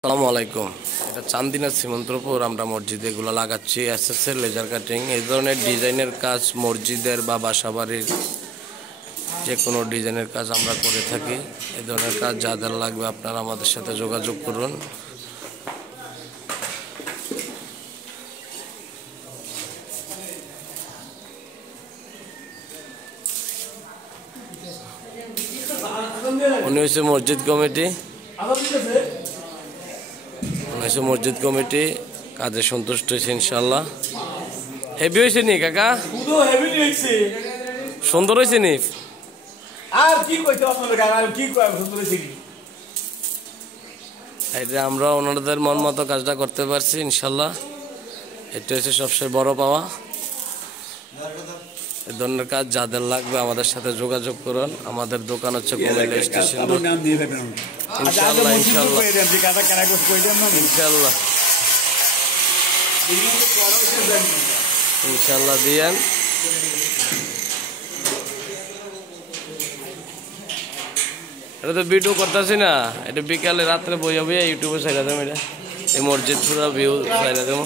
আসসালামু আলাইকুম। এটা চান্দিনা সীমান্তপুর আমরা মসজিদে এগুলো লাগাচ্ছি এসএসএর লেজার কাটিং। এই ধরনের ডিজাইনের কাজ মসজিদের বা বাসাবাড়ির যে কোনো ডিজাইনের কাজ আমরা করে থাকি। এই ধরনের কাজ যাদের লাগবে আপনারা আমাদের সাথে যোগাযোগ করুন। উনি হচ্ছে মসজিদ কমিটি, মসজিদ কমিটি কাজে সন্তুষ্ট হয়েছে ইনশাল্লাহ। হেভি হয়েছে নি কাকা? সুন্দর হয়েছে নি? এটা আমরা ওনাদের মন মতো কাজটা করতে পারছি ইনশাল্লাহ। এটা হচ্ছে সবচেয়ে বড় পাওয়া। এই ধরনের কাজ যাদের লাগবে আমাদের সাথে যোগাযোগ করুন। আমাদের দোকান হচ্ছে কুমিল্লা স্টেশন। ইনশাল্লাহ ইনশাল্লাহ ইনশাল্লাহ ইনশাল্লাহ দিয়েন। এটা তো ভিডিও করতেছি না, এটা বিকালে রাত্রে বইয়া বইয়া ইউটিউবে ছাইড়া দেবো। এটা এই মসজিদ পুরা ভিউ ছাইড়া দেবো।